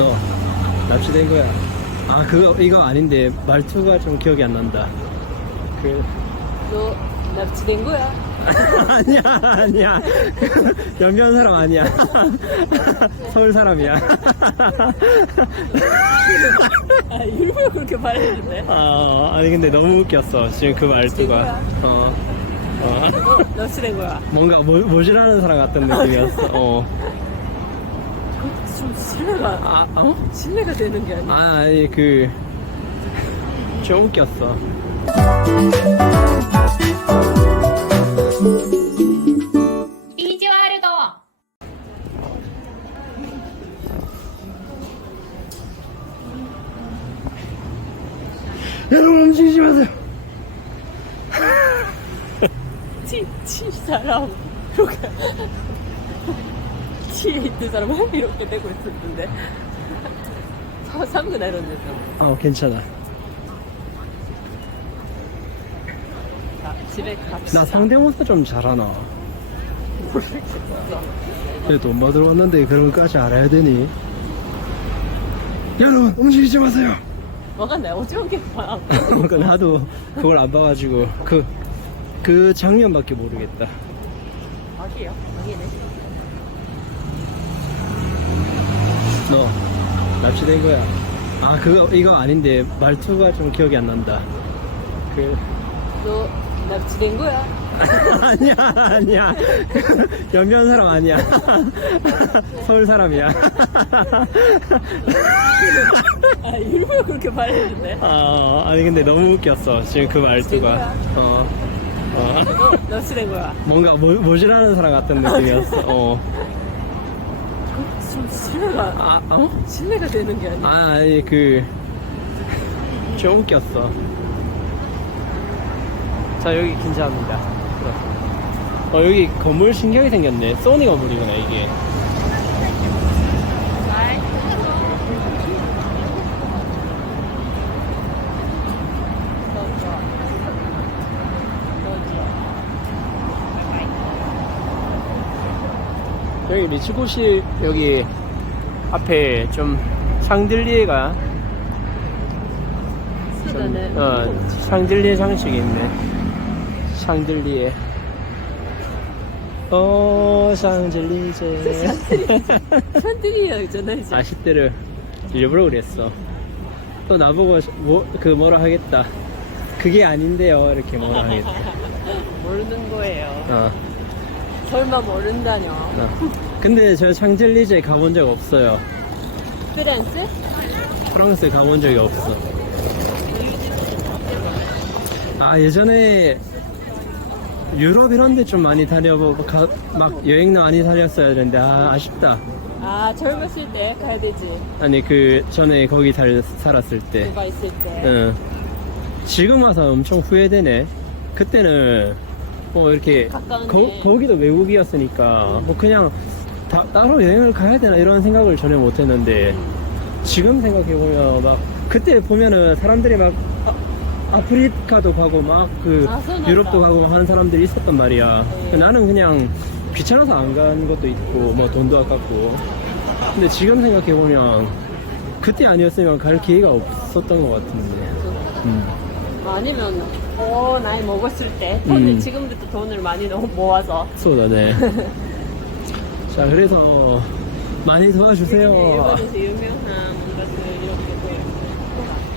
너 납치된 거야. 아 그거 이거 아닌데 말투가 좀 기억이 안 난다. 그 너 납치된 거야? 아니야 아니야 연변 사람 아니야 서울 사람이야. 아, 일부러 그렇게 말했는데. 아 아니 근데 너무 웃겼어 지금 그 말투가. 어. 어. 너 납치된 거야? 뭔가 모, 모질하는 사람 같은 느낌이었어. 어. 신뢰가, 아 어? 신뢰가 되는 게 아니야. 아 아니 그. 좀 웃겼어. 여러분 움직이지 마세요. 티, 티 사람. 뒤에 있는 사람 이렇게 되고 있었는데. 사상구나 이런 데서. 아 괜찮아. 자, 집에 갑시다. 나 상대모사 좀 잘하나. 그래도 엄마 들어왔는데 그런 것까지 알아야 되니? 여러분 움직이지 마세요. 뭐가 내 오징어 봐. 그러니까 나도 그걸 안 봐가지고 그, 그 장면밖에 모르겠다. 아기요? 아기네. 너 납치된 거야. 아 그거 이거 아닌데 말투가 좀 기억이 안 난다. 그 너 납치된 거야? 아니야 아니야 연변 사람 아니야 서울 사람이야. 아, 일부러 그렇게 말했는데. 아 아니 근데 너무 웃겼어 지금 그 말투가. 어. 어. 너 납치된 거야? 뭔가 모, 모질하는 사람 같은 느낌이었어. 어. 신뢰가, 아 어? 신뢰가 되는 게 아니야. 아, 아니 그. 좀 웃겼어. 자, 여기 괜찮습니다. 어, 여기 건물 신기하게 생겼네. 소니 건물이구나, 이게. 여기 리츠고시, 여기 앞에 좀 샹들리에가, 수다는. 어, 샹들리에 장식이 있네. 샹들리에. 어, 샹젤리제. 팬들이야 있잖아 이제. 아, 10대를 일부러 그랬어. 또 나보고 뭐, 그 뭐라 하겠다. 그게 아닌데요. 이렇게 뭐라 하겠다. 모르는 거예요. 어, 설마 모른다뇨. 어. 근데 저 샹젤리제 가본 적 없어요. 프랑스? 프랑스 가본 적이 없어. 아, 예전에 유럽 이런 데 좀 많이 다녀보고, 가- 막 여행 많이 다녔어야 되는데, 아, 아쉽다. 아 젊었을 때 가야 되지. 아니, 그 전에 거기 살, 살았을 때. 누가 있을 때. 응. 지금 와서 엄청 후회되네. 그때는 뭐 이렇게 가까운데. 거, 거기도 외국이었으니까 뭐 그냥 다, 따로 여행을 가야 되나 이런 생각을 전혀 못 했는데 음. 지금 생각해보면 막 그때 보면은 사람들이 막 아, 프리카도 가고 막그 아, 유럽도 가고 하는 사람들이 있었단 말이야. 네. 나는 그냥 귀찮아서 안 간 것도 있고 뭐 돈도 아깝고. 근데 지금 생각해보면 그때 아니었으면 갈 기회가 없었던 것 같은데. 음. 아니면 더 나이 먹었을 때 음. 근데 음. 지금부터 돈을 많이 너무 모아서. 쏟아네. 자 그래서 많이 도와주세요 일본에서 유명한 뭔가들 이렇게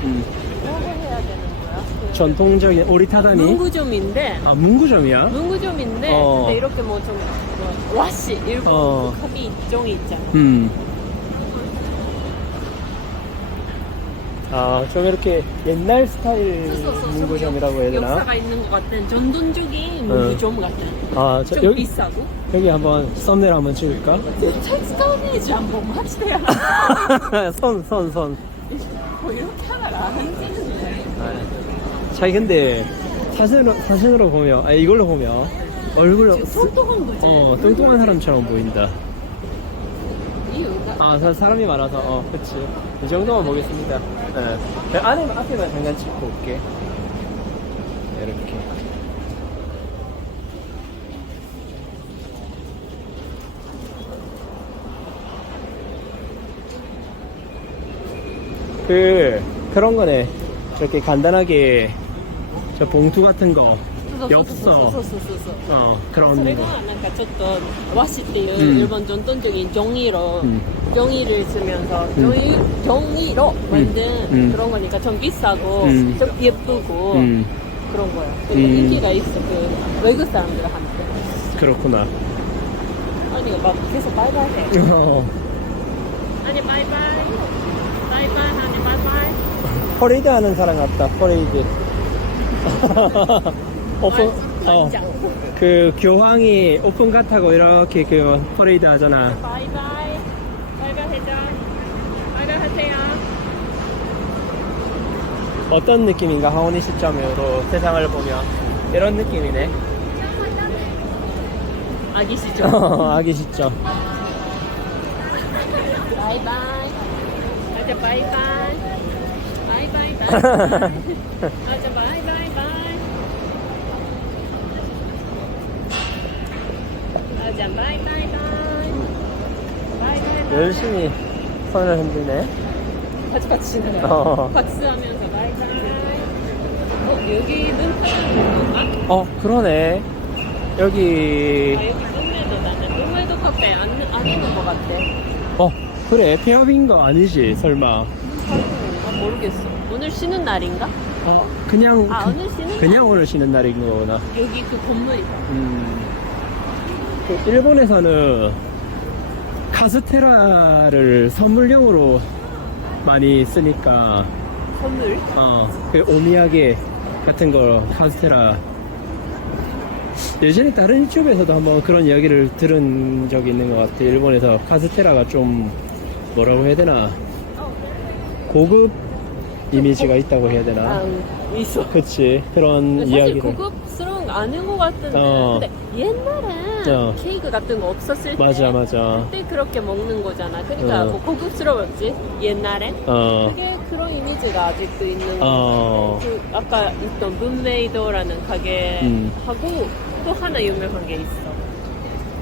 그 음, 해야 되는 거야? 그 전통적인 오리타다니 문구점인데 아 문구점이야? 문구점인데 어. 근데 이렇게 뭐좀 뭐, 와시 일본 어. 커피 종이 있잖아. 음. 아, 좀 이렇게 옛날 스타일 문구점이라고 해야 되나? 역사가 있는 것 같은 전통적인 문구점 같은. 아, 저, 좀 여기, 비싸고. 여기 한번 썸네일 한번 찍을까? 텍스타일이지 한번 합시다. 선, 선, 선. 뭐 이렇게 안 하는데. 아, 자기 근데 사진으로, 사진으로 보면, 아, 이걸로 보면 얼굴로 똑똑한 거지. 어, 뚱뚱한 사람처럼 보인다. 이유가 아, 사- 사람이 많아서, 어, 그치. 이 정도만 보겠습니다. 예. 안에, 앞에만 잠깐 찍고 올게. 이렇게. 그 그런 거네. 이렇게 간단하게 저 봉투 같은 거, そうそうそうそ 엽서, うそうそうそう 어 そ 그런 れ 거. がなんかちょっと和紙っていううん 일본 전통적인 종이로 음. 종이를 쓰면서 음. 종이, 종이로 만든 음. 그런 거니까 좀 비싸고 음. 좀 예쁘고 음, 그런 거야. 그리고 음. 인기가 있어 그 외국 사람들한테. 그렇구나. 아니 막 계속 바이바이 해. 어, 아니 바이바이. 바이바이 아니 바이바이. 퍼레이드 하는 사람 같다. 퍼레이드. 오픈, 어. 그 교황이 오픈 같하고 이렇게 그 퍼레이드 하잖아. 바이바이 해자. 바이바이 하세요. 어떤 느낌인가 하원이 시점으로 세상을 보면 이런 느낌이네. 아기 시죠. 아기 시점. 바이바이. 하자 바이바이. 바이바이 바이바이. 하자 바이바이 바이. 하자 바이바이 바이. 열심히 손을 흔드네. 같이 같이 치는 어. 바이바이. 어 여기 눈 뜨는 건가? 어, 그러네. 여기, 아 여기 눈매도 나는 눈매도 카페 안, 안 있는 것 같아. 어, 그래. 폐업인 거 아니지, 설마. 아, 모르겠어. 오늘 쉬는 날인가? 어, 그냥, 아 그- 오늘 쉬는 날. 그냥 오늘 쉬는 날인 거구나. 여기 그 건물이다. 음. 그 일본에서는 카스테라를 선물용으로 많이 쓰니까, 건물? 어, 그 오미야게 같은 거 카스테라. 예전에 다른 유튜브에서도 한번 그런 이야기를 들은 적이 있는 것 같아. 일본에서 카스테라가 좀 뭐라고 해야 되나 고급 이미지가 있다고 해야 되나? 아, 응. 있어. 그치 그런 사실 이야기를. 고급스러운 거 아닌 것 같은데. 어. 근데 옛날엔 어. 케이크 같은 거 없었을 때. 맞아 맞아. 그때 그렇게 먹는 거잖아. 그러니까 어. 뭐 고급스러웠지. 옛날엔. 어. 그게 그런 이미지가 아직도 있는 거 어. 그 아까 있던 문메이도라는 가게 음. 하고 또 하나 유명한 게 있어.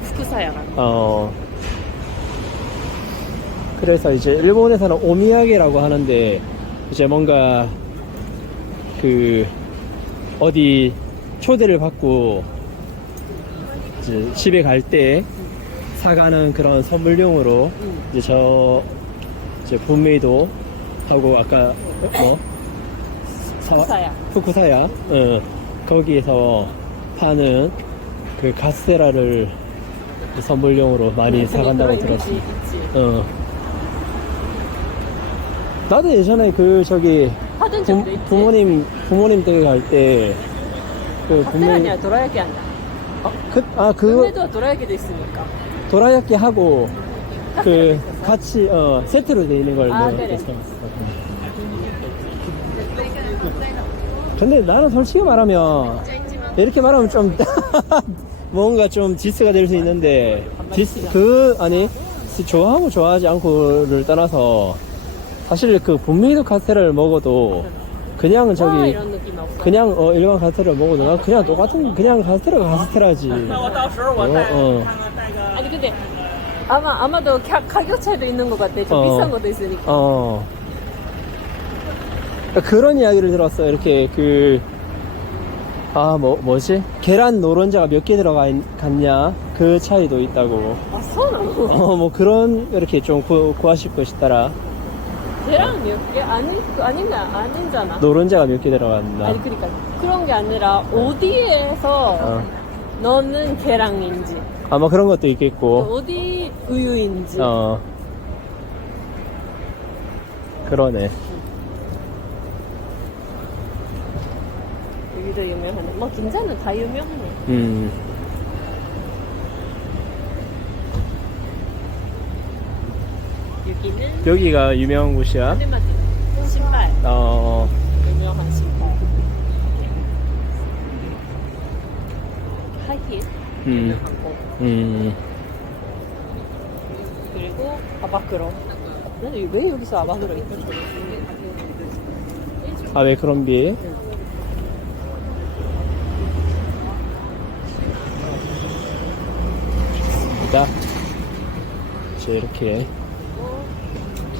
후쿠사야가. 어. 그래서 이제 일본에서는 오미야게라고 하는데 이제 뭔가 그 어디 초대를 받고 이제 집에 갈 때 사가는 그런 선물용으로 응. 이제 저 이제 분메이도 하고 아까 뭐 사- 후쿠사야. 후쿠사야 어, 거기에서 파는 그 가스테라를 선물용으로 많이 사간다고 그런 들었어. 어. 나도 예전에 그 저기 하던 부, 적도 있지. 부모님 부모님 댁에 갈때 그 카페 아니야 도라야끼 한다. 아, 그, 아, 그 문메이도가 도라야끼도 있으니까. 도라야끼 하고 그 같이 어 세트로 돼 있는 걸 아, 내가 그래. 그때 사왔어. 근데 나는 솔직히 말하면 이렇게 말하면 좀 뭔가 좀 디스가 될 수 있는데 디스 그 아니 좋아하고 좋아하지 않고를 떠나서 사실 그 분미도 카스테라를 먹어도 그냥 와 저기 이런 느낌 없어. 그냥 어 일반 카스테라를 먹어도 난 그냥 똑같은 그냥 카스테라가 카스테라지 어, 어. 아니 근데 아마 아마도 가, 가격 차이도 있는 것 같아. 좀 어. 비싼 것도 있으니까. 어. 그러니까 그런 이야기를 들었어. 이렇게 그, 아, 뭐, 뭐지? 계란 노른자가 몇 개 들어가 있, 갔냐? 그 차이도 있다고. 아. 어, 뭐 그런, 이렇게 좀 구, 구하실 것이더라. 계란 몇 개? 아니 아닌가 아닌잖아. 노른자가 몇 개 들어갔나? 아니 그러니까 그런 게 아니라 어디에서 어. 넣는 계란인지 아마 그런 것도 있겠고. 어디 우유인지. 어. 그러네. 여기도 유명하네. 뭐 긴자는 다 유명하네. 음. 여기는 여기가 유명한 곳이야. 신발 어, 유명한 신발. 하이힐 음, 유명한 곳. 음. 그리고 아바크로. 나는 왜 여기서 아바크로 있지? 아, 왜 그런 비? 자, 이제 이렇게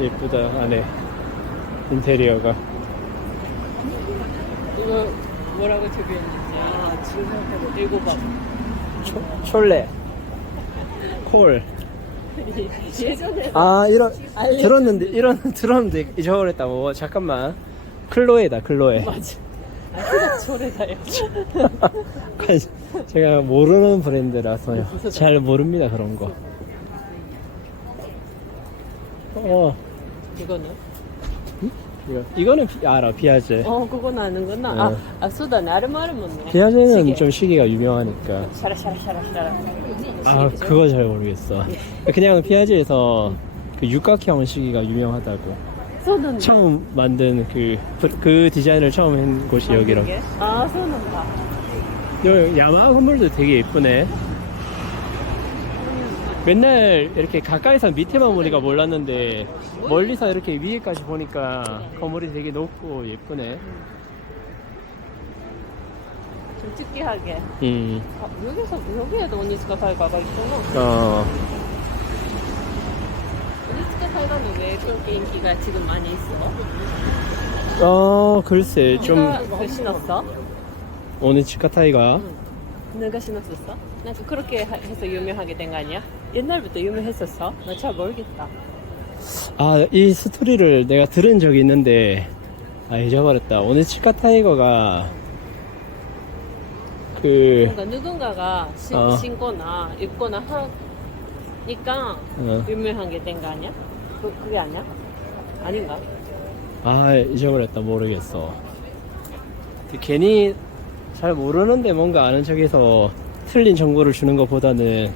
예쁘다 안에. 인테리어가. 이거 뭐라고 적혀있는지. 아 지금 생각해도 읽어봐 초, 촐레 콜. 예전에. 아 이런 알려- 들었는데 이런 들었는데 잊어버렸다고. 잠깐만. 클로에다 클로에. 맞아. 아 초래다요. 제가 모르는 브랜드라서요. 잘 모릅니다 그런 거. 어 이거는? 이거 이거는 비, 알아 비아제. 어 그건 아는구나 네. 아, 아 쏘다네 아르마르몬네 비아제는 시계. 좀 시기가 유명하니까. 샤라샤라샤라샤라 아 그거 잘 모르겠어. 그냥 피아제에서 그 육각형 시기가 유명하다고. 쏘는 처음 만든 그, 그 디자인을 처음 한 곳이 여기라고. 아 쏘는다 여기 야마하 건물도 되게 예쁘네. 맨날 이렇게 가까이서 밑에만 우리가 몰랐는데 멀리서 이렇게 위에까지 보니까 건물이 되게 높고 예쁘네. 특이하게. 음. 아, 여기서 여기에도 오니츠카 타이가가 있구나. 어. 오니츠카 타이가는 왜 그렇게 인기가 지금 많이 있어? 어, 글쎄 좀. 그 신었어? 오니츠카 타이가. 응. 누가 신었었어? 나 그렇게 해서 유명하게 된 거 아니야? 옛날부터 유명했었어? 나 잘 모르겠다 아, 이 스토리를 내가 들은 적이 있는데, 아, 잊어버렸다. 오늘 치카 타이거가, 그, 뭔가 누군가가 신, 어. 신거나 입거나 하니까 어, 유명하게 된 거 아니야? 그, 그게 아니야? 아닌가? 아, 잊어버렸다. 모르겠어. 괜히 잘 모르는데 뭔가 아는 척해서 틀린 정보를 주는 것보다는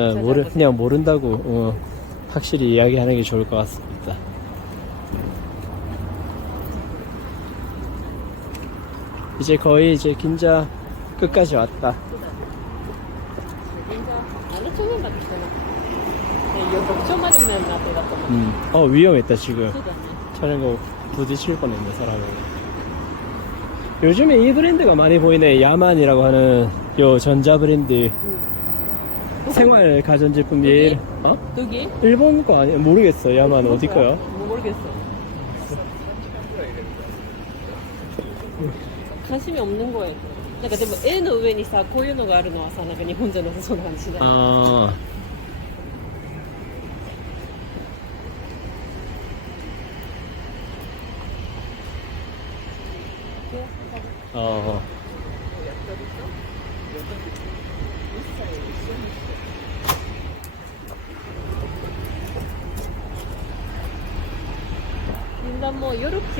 어, 모르, 그냥 모른다고 어, 확실히 이야기하는 게 좋을 것 같습니다. 이제 거의 이제 긴자 끝까지 왔다. 네, 음. 어 위험했다 지금. 그거네 자전거 부딪힐 뻔했네 사람이. 요즘에 이 브랜드가 많이 보이네. 야만이라고 하는 요 전자 브랜드 생활 가전제품 예. 어? 여기? 일본 거 아니야? 모르겠어. 야만 어디 거야? 뭐 모르겠어. 관심이 없는 거예요. なんかでも絵の上にさこういうのがあるのはさなんか日本じゃなさそうな感じしない 아. 어. もう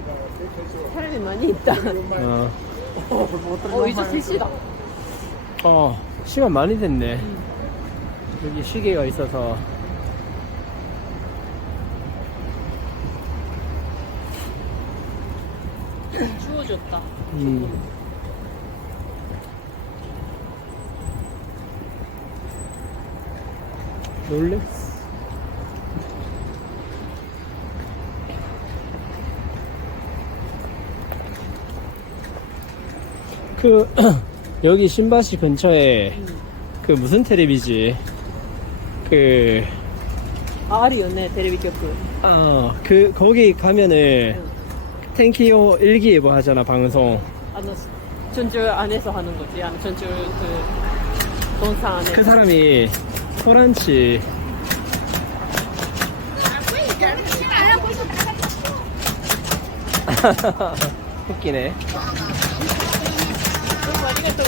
많이 있다 어. 어 이제 3시다 어, 시간 많이 됐네. 여기 시계가 있어서. 추워졌다 음. 롤렉스. 그 여기 신바시 근처에 그 무슨 텔레비지 그 아, あるよねテレビ局 아, 그, 거기 가면은, 탱키오 일기예보 하잖아, 방송. あの전주 안에서 하는 거지. 아, 전주 그 동상 안에. 그 사람이, 소란치, 웃기네.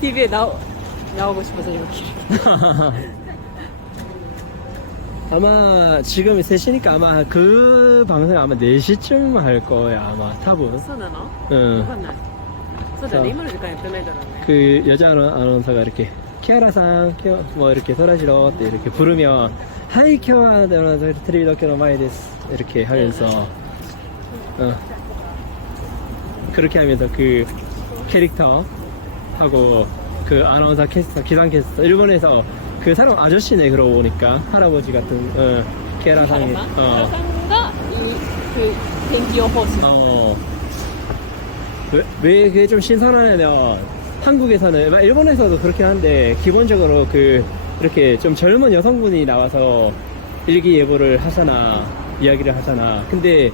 TV에 나오 나오고 싶어서 이렇게 아마 지금 3시니까 아마 그 방송 아마 4시쯤 할 거야 아마 탑은 そうなのわ 응. かんないそうだそうね今の時間やってないだろうね 그 여자 아나- 아나운서가 이렇게 키아라상 키아 뭐 이렇게 소라지로 때 이렇게 부르면 하이 키아라 아나운서 트리비도케노 마이데스 이렇게 하면서 어 그렇게 하면서 그 캐릭터하고 그 아나운서 캐스터, 기상 캐스터 일본에서 그 사람 아저씨네 그러고 보니까 할아버지 같은 어, 걔라상이 어. 사람과 이그기어버스어왜 왜 그게 좀 신선하냐면 한국에서는 일본에서도 그렇게 하는데 기본적으로 그 이렇게 좀 젊은 여성분이 나와서 일기예보를 하잖아 이야기를 하잖아. 근데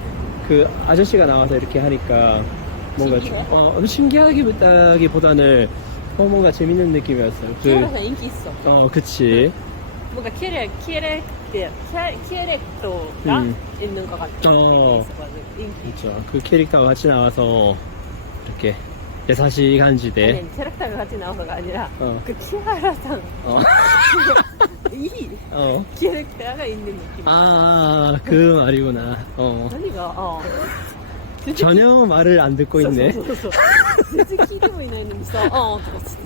그 아저씨가 나와서 이렇게 하니까 뭔가 신기해? 좀, 어, 어 신기하기보다는 어, 뭔가 재밌는 느낌이었어요. 그, 키오라서 인기 있어. 어, 그치. 뭔가 키레 키레 키레토가 음. 있는 것 같아요. 어. 있어가지고 그 캐릭터가 같이 나와서 이렇게 예사시간지대 아니 캐릭터가 같이 나와서가 아니라 어. 그 키하라상 어. 이 어. 캐릭터가 있는 느낌. 아, 아, 아, 그 말이구나. 어. 아니가 그, 어. 전혀 말을 안 듣고 있네. そうそうそう全然聞いてもいないのにさああとか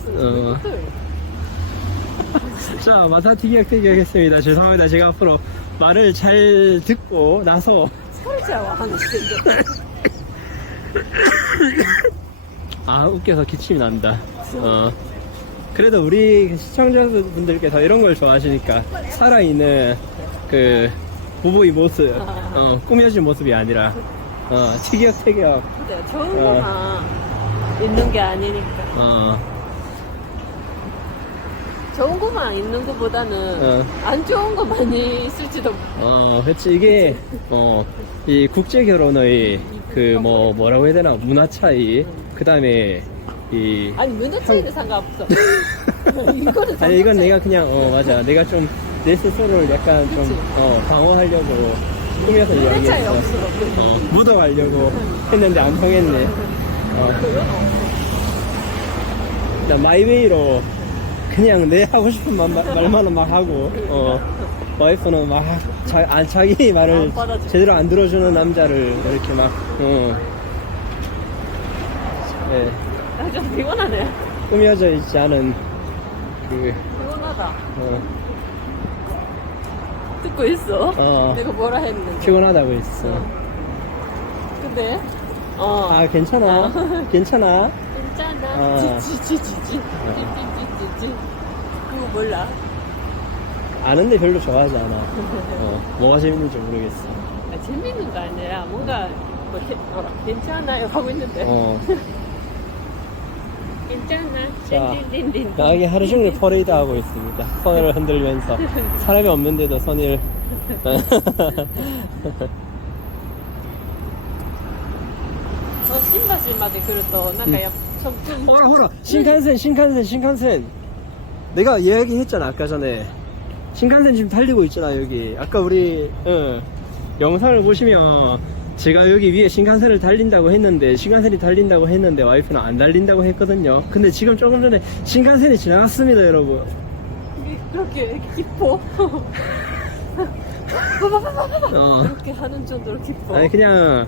そういうことよ 자, 마사티기 학생하겠습니다. 죄송합니다. 제가 앞으로 말을 잘 듣고 나서 疲れちゃうわ話してると 아 웃겨서 기침이 난다. 어. 그래도 우리 시청자분들께서 이런 걸 좋아하시니까 살아있는 그 부부의 모습, 어, 꾸며진 모습이 아니라 어, 티격태격, 근데 좋은 거만 있는 게 아니니까. 어, 좋은 거만 있는 것보다는 어. 안 좋은 거 많이 있을지도 어, 그치. 이게 어, 이 국제 결혼의 그 뭐 뭐라고 해야 되나? 문화 차이, 그 다음에 이 아니 문화 차이는 상관없어. 이거는 아니 이건. 내가 그냥 어 맞아. 내가 좀 내 스스로를 약간 그치. 좀 어, 방어하려고 꾸며서 이야기했어. 어, 묻어가려고 했는데 안 통했네. 어, 나 마이웨이로 그냥 내 하고 싶은 말, 말만 막 하고 어, 와이프는 막 자, 아, 자기 말을. 제대로 안 들어주는 남자를 이렇게 막 어, 예, 아, 좀 피곤하네. 꾸며져 있지 않은 그 피곤하다. 어, 듣고 있어. 어. 내가 뭐라 했는데. 피곤하다고 했어. 근데? 어. 아 괜찮아. 괜찮아? 괜찮아. 어. 지지지지지 지지지지지 그거 몰라? 아는데 별로 좋아하지 않아. 어, 뭐가 재밌는지 모르겠어. 아, 재밌는 거 아니라 뭔가 뭐, 게- 뭐라, 괜찮아요 하고 있는데. 어, 괜찮아 자, 딘딘딘딘 나에게 하루 종일 퍼레이드 하고 있습니다 손을 흔들면서 사람이 없는데도 손을 新橋まで来るとなんかやっぱちょっと 호라 호라 신칸센 신칸센 신칸센 내가 이야기했잖아 아까 전에 신칸센 지금 달리고 있잖아 여기 아까 우리 응, 영상을 보시면 제가 여기 위에 신칸센을 달린다고 했는데 신칸센이 달린다고 했는데 와이프는 안 달린다고 했거든요 근데 지금 조금 전에 신칸센이 지나갔습니다 여러분 그렇게 깊어 어. 그렇게 하는 정도로 깊어 아니 그냥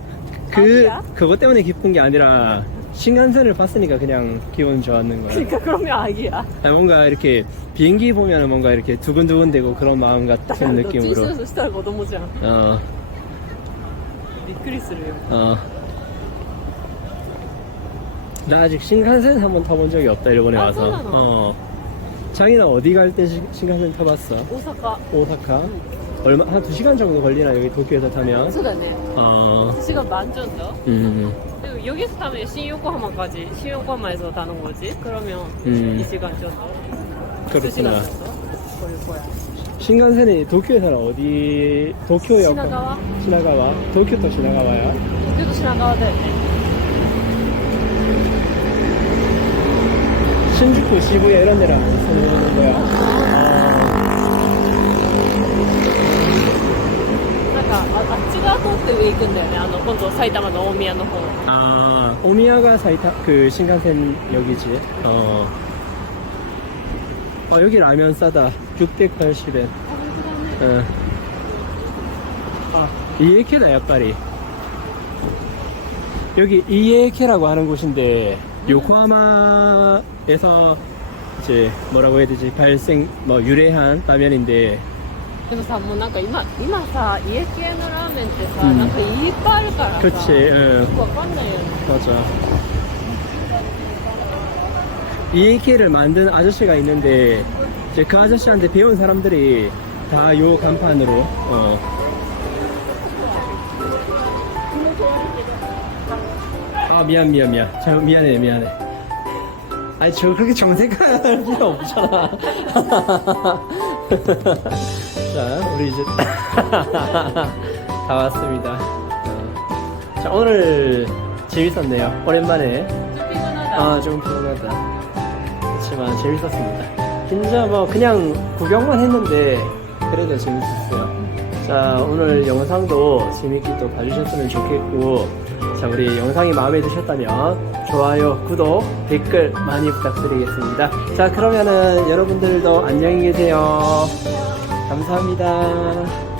그 아니야? 그것 때문에 기쁜 게 아니라 신간선을 봤으니까 그냥 기분 좋았는 거야. 그러니까 그러면 아기야. 아니, 뭔가 이렇게 비행기 보면 뭔가 이렇게 두근두근되고 그런 마음 같은 느낌으로. 찢어서 넘어지 않아. 어. 그리스를요. 어. 나 아직 신칸센 한 번 타본 적이 없다 일본에 아, 와서. 어. 장이나 어디 갈 때 신칸센 타봤어? 오사카. 오사카. 응. 얼마 한 두 시간 정도 걸리나 여기 도쿄에서 타면? 시간에. 어. 시간 만 정도. 음. 음, 음. 여기서 타면 신요코하마까지 신요코하마에서 타는 거지. 그러면 음. 이 시간 정도. 그렇구나. 걸릴 거야. 신간센이 도쿄에서는 어디 도쿄역 시나가와? 시나가와? 도쿄도 시나가와야? 도쿄도 시나가와다 신주쿠 시부야 이런 데랑 선호하는 거야. 아, 오미야가 사이타 그 신간센 역이지. 어. 어 여기 라면 싸다. 680엔. 어. 아 이에케다 야빠리. 여기 이에케라고 하는 곳인데 요코하마에서 이제 뭐라고 해야 되지 발생 뭐 유래한 라면인데 でもさもうなんか今今さ家系のラーメンってさ、うんなんかいっぱいあるからさ。 그치 응. よくわかんないよね。 맞아. 이 길을 만든 아저씨가 있는데 이제 그 아저씨한테 배운 사람들이 다 요 간판으로 어. 아 미안 미안 미안. 잘 미안해 미안해. 아니 저 그렇게 정색할 필요 없잖아. 자 우리 이제 다 왔습니다. 어. 자 오늘 재밌었네요. 오랜만에. 아 좀 피곤하다. 아, 그렇지만 재밌었습니다. 진짜 뭐 그냥 구경만 했는데 그래도 재밌었어요. 자, 오늘 영상도 재밌게 또 봐주셨으면 좋겠고, 자, 우리 영상이 마음에 드셨다면 좋아요, 구독, 댓글 많이 부탁드리겠습니다. 자, 그러면은 여러분들도 안녕히 계세요. 감사합니다.